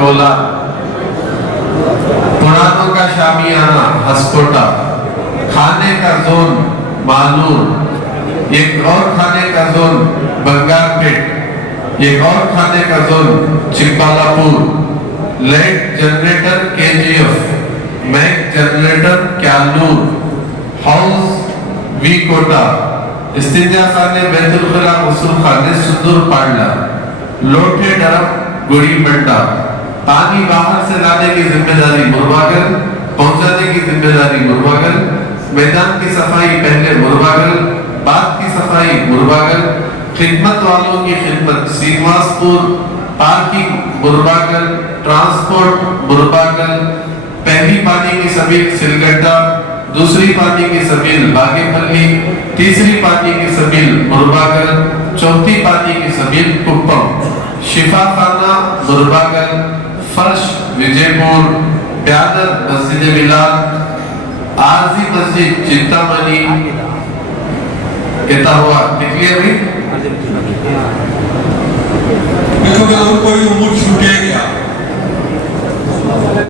Cola, पुरानों का शामियाना हसकोटा, खाने का जोन मालूर, एक और खाने का जोन बंगारपेट, एक और खाने का zone Chikballapur, light generator KGF, मैक जनरेटर क्यालूर, हाउस वी कोटा, इस्तिंजा खाने बैतुल खला उसूल खाने सुंदर पाडला, लोटे डरम गुड़ी मंडा, पानी बाहर से लाने की जिम्मेदारी मुरबागल, पहुंचाने की जिम्मेदारी मुरबागल, मैदान की सफाई पहले मुरबागल, बाद की सफाई मुरबागल, खिदमत वालों की खिदमत श्रीनिवासपुर, पार्किंग मुरबागल, ट्रांसपोर्ट मुरबागल, पहली पानी की सबील सिलगड्डा, दूसरी पानी की सबील बागेपल्ली, तीसरी पानी की सबील मुरबागल, चौथी पानी की सबील कुप्पम, शिफाखाना मुरबागल, फर्श विजयपुर, प्यादर मस्जिद बिलाल, आरजी मस्जिद चिंतामणि, कहता हुआ निकलिए भी और कोई उम्र छूटे